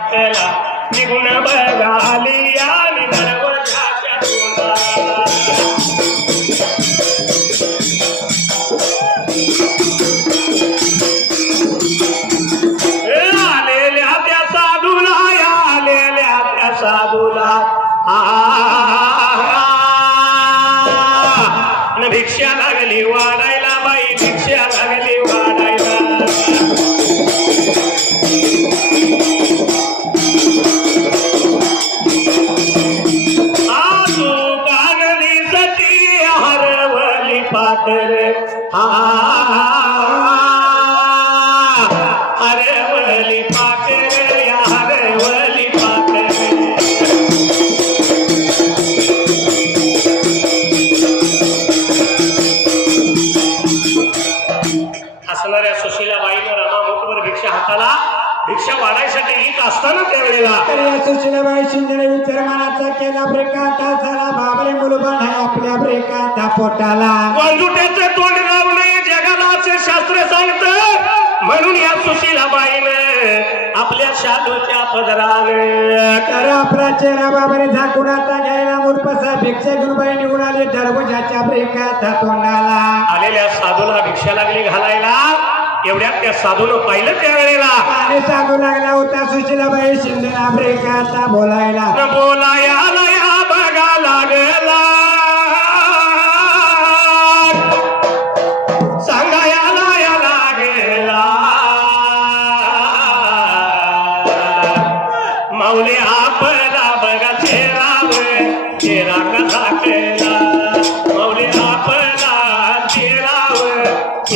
निघून बघाली आणि दरवाजाच्या आलेल्या त्या साधूला आलेल्या त्या साधूला. आ, न भिक्षा लागली वाढायला. पोटाला. वळजुट्याचे तोंड लावू नये जगाला असे शास्त्र सांगत. म्हणून या सुशीलाबाईनं आपल्या शालूच्या पदराने आपला चेहरा बाबाने झाकून आता घ्यायला मूर्पसा भिक्षा घेऊन बाई निघून आली दरवाजाच्या ब्रेकाता तोंडाला. आलेल्या साधूला भिक्षा लागली घालायला. एवढ्यात त्या साधूनं पाहिलं त्या वेळेला आणि सांगू लागला होता सुशीलाबाई शिंदेना ब्रेकाता बोलायला. न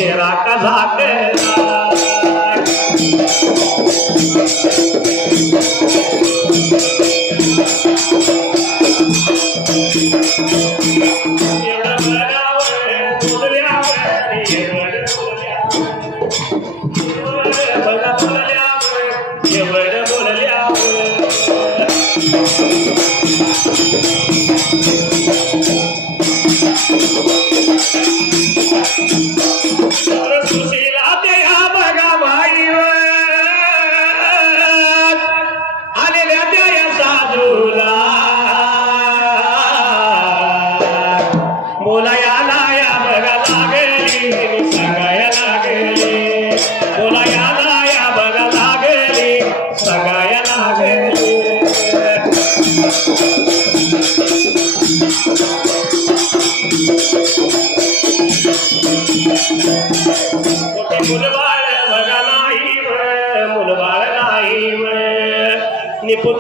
चेहरा कसा केला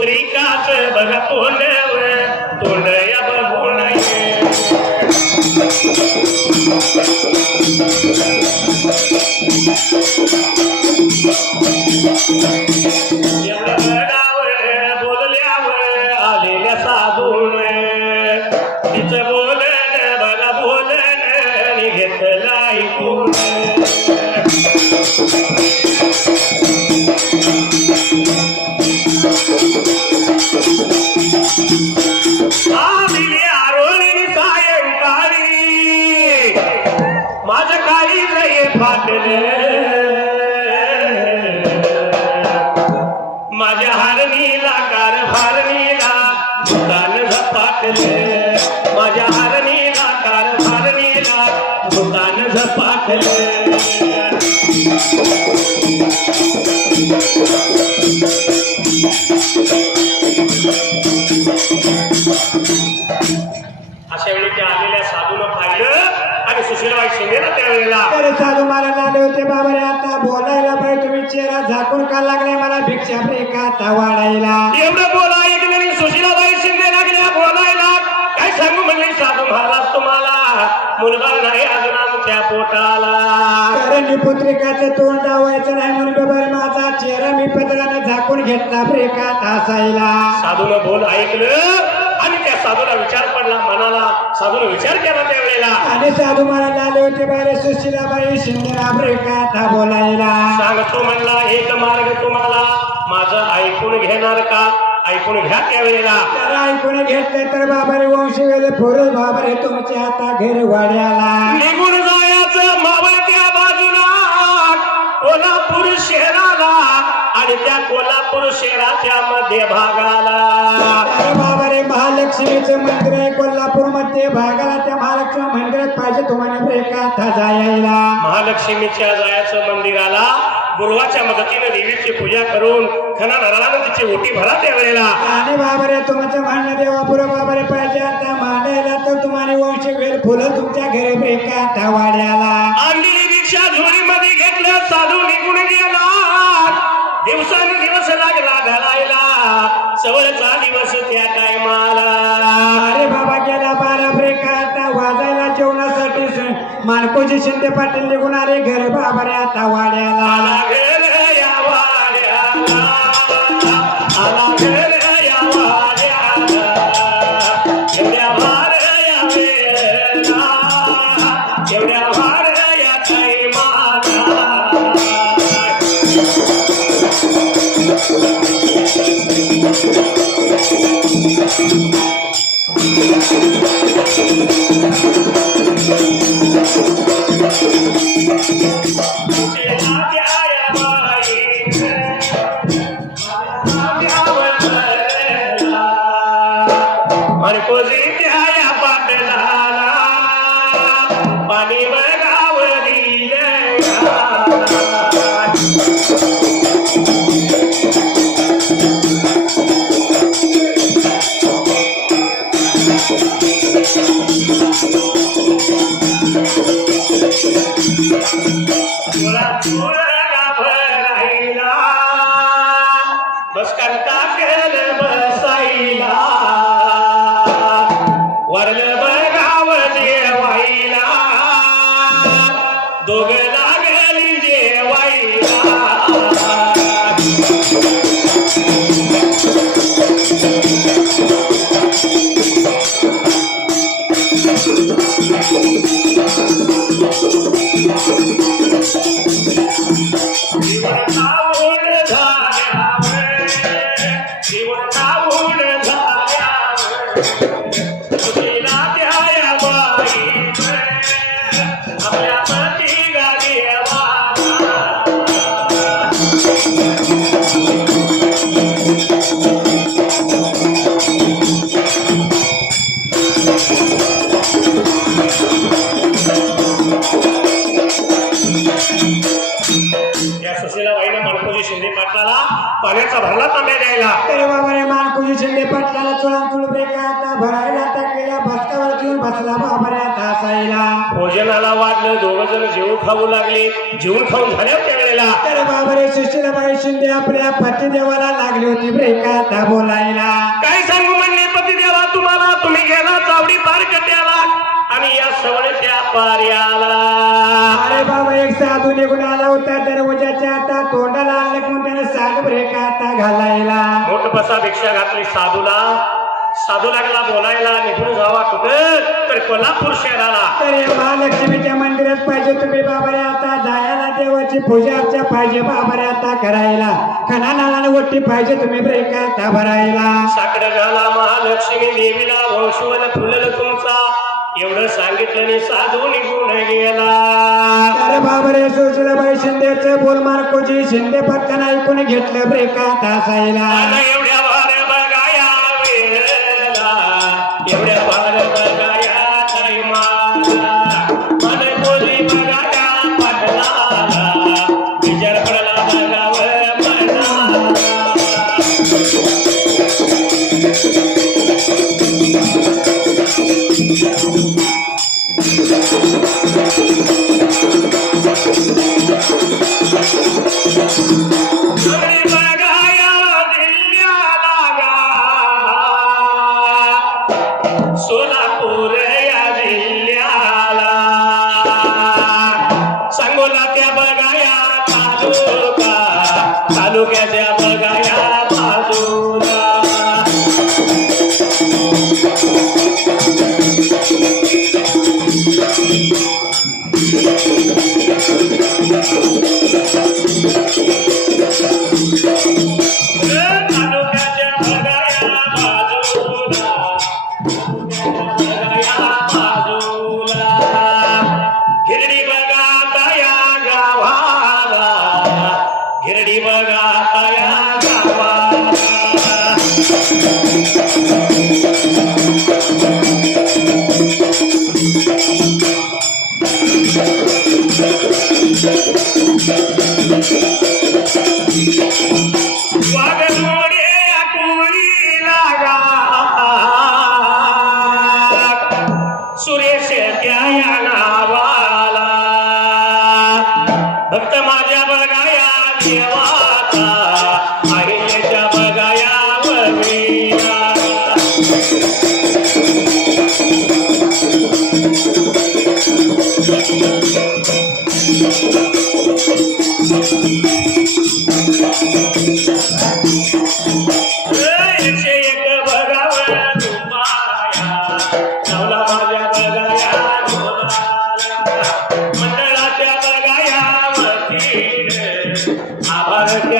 नि पुत्रिकाच बघा तोंड तोंड या बघून ये. माझ्या हारणीला कार अशा वेळी त्या आलेल्या साधूनं पाहिलं आणि सुशीलबाई शिंदेला त्यावेळेला. तर साधू महाराज आले होते बाबा रे आता बोलायला पाहिजे तुम्ही चेहरा झाकून का लागलाय मला भिक्षा ब्रेकाता वाढायला? एवढं बोला मुलगा नाही अजून आमच्या पोटाला. कारण पुत्रिकाचं तोंड डावायचं नाही म्हणून बाबा माझा चेहरा मी पदराने झाकून घेतला ब्रेकात हसायला साधूनं बोल ऐकलं आणि त्या साधूला विचार पडला मनाला. साधून विचार केला त्यावेळेला. आणि साधू महाराज आले होते बारे सुशीलाबाई शिंदेना ब्रेकाता बोलायला. सांगतो म्हणला एक मार्ग तुम्हाला माझं ऐकून घेणार का? ऐकून घ्या त्यावेळेला. तर ऐकून घेतलं तर बाबा रे वंशी वेळे फोरल बाबा रे तुमच्या आता घर वाड्याला. निघून जायचं मावळत्या बाजूला कोल्हापूर शहराला आणि आणि त्या कोल्हापूर शहराच्या मध्य भागाला. अरे बाबा रे महालक्ष्मीचं मंदिर आहे कोल्हापूरमध्ये भागाला. त्या महालक्ष्मी मंदिरात पाहिजे तुम्हाला ब्रेकात जायला. महालक्ष्मीच्या जायचं मंदिराला. गुरुवाच्या मदतीने देवीची पूजा करून खना नारळानं तिची ओटी भरा त्या वेळेला आणि बाबा रे तुमचं म्हणणं देवा पुरं बाबा रे पाहिजे. आता मांडायला तर तुम्हाला वंश वेळ फुलं तुमच्या घरी ब्रेकात वाड्याला आणलेली दीक्षा झोळीमध्ये घेतल्या साधू निघून गेला. दिवसानुदिवस लागला. घालायला सवरचा स- शिंदे पाटील निघून आले घर बाबा रे आता वाड्याला. आला घर खाऊ लागले जेवून खाऊन झाल्यावर त्या वेळेला. अरे बाबा रे सुशीलाबाई शिंदे आपल्या पतिदेवाला लागली होती ब्रेकात बोलायला? काय सांगू म्हणले पतिदेवा तुम्हाला? तुम्ही गेला चावडी पार कट्याला आणि या सवळच्या पार्याला अरे बाबा एक साधू निघून आला होता दरवाजाच्या आता तोंडाला आणलं म्हणून त्याने साग ब्रेकात घालायला? मोठ बसा भिक्षा घातली साधूला. साधू लागला बोलायला निघून जावा कुठं? तर कोल्हापूर शहराला. तर या महालक्ष्मीच्या मंदिरात पाहिजे तुम्ही बाबा रे आता जायला देवाची पूजा अर्चा पाहिजे बाबा रे आता करायला. खना नाला ओटी पाहिजे तुम्ही ब्रेकात भरायला. साकडं घाला महालक्ष्मी देवीला वंशवल फुलल तुमचा. एवढं सांगितलं आणि साधू निघून गेला. अरे बाबा रे सुशीलाबाई शिंदेचं बोल मार्कोजी शिंदे पटकन ऐकून घेतलं ब्रेकात असायला. ঢুকেছে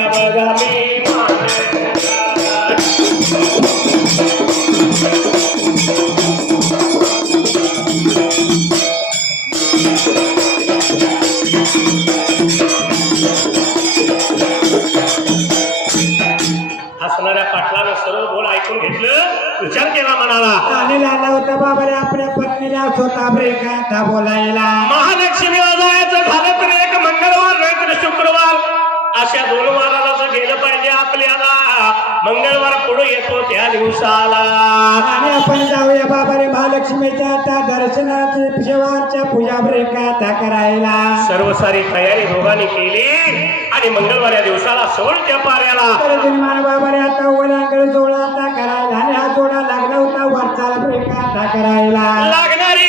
बघा मी मानला. हसणाऱ्या पाटलानं सर्व बोल ऐकून घेतलं. विचार केला मनाला. आणि लागला होता बाबा रे आपल्या पत्नीला स्वतः ब्रेकात बोलायला. महालक्ष्मीला जायचं झालं. अशा दोन वाराला जर गेलं पाहिजे आपल्याला. मंगळवार पुढे येतो त्या दिवसाला. आणि आपण जाऊया बाबा रे महालक्ष्मीच्या त्या दर्शनाची शेवारच्या पूजा ब्रेकात करायला. सर्व सारी तयारी दोघांनी केली आणि मंगळवार या दिवसाला सोड त्या पाऱ्याला. बाबा रे आता ओलांकडे जोडा आता करायला. आणि हा जोडा लागला होता वरचा ब्रेकात करायला. लागणारी